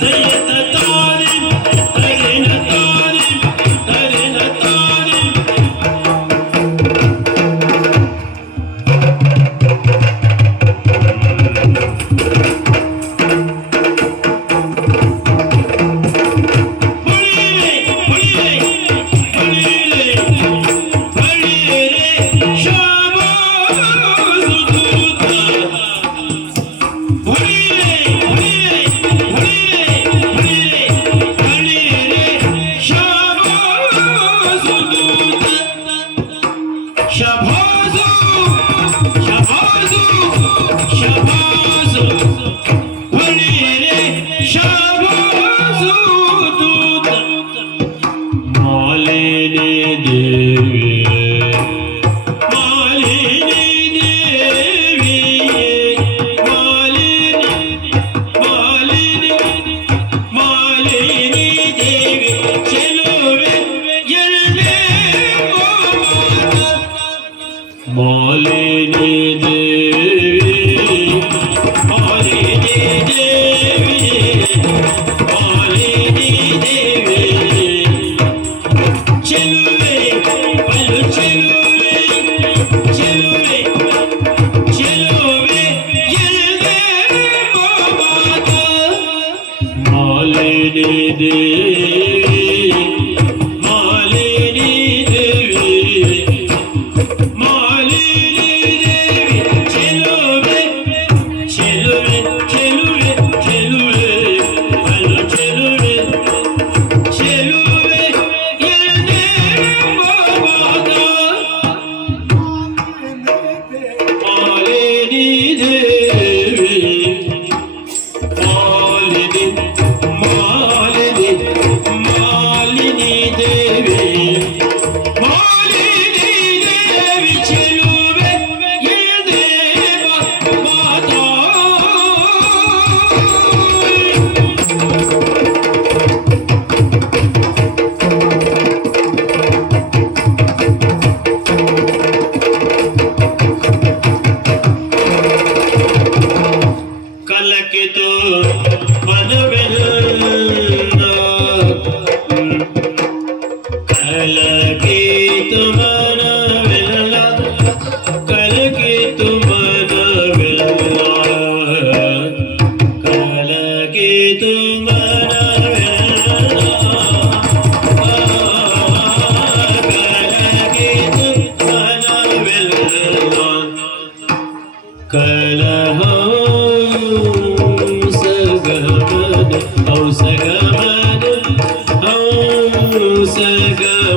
தையத்த রে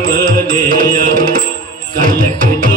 மனையா கல்லக்கு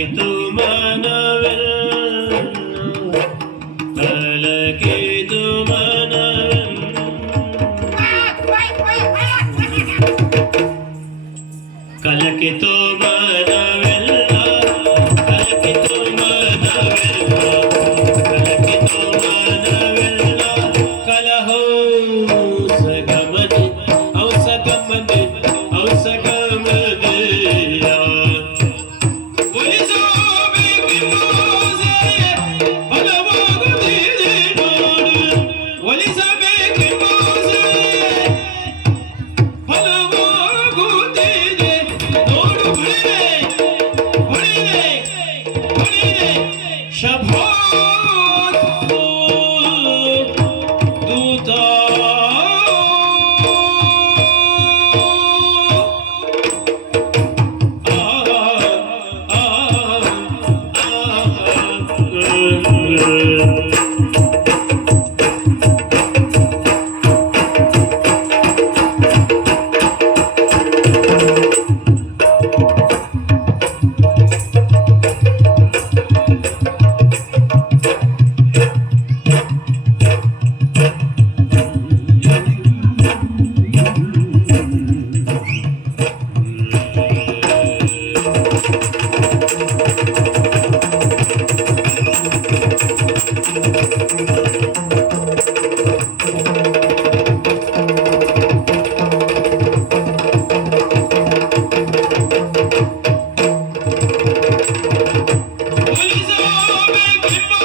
que tu Please, oh, baby,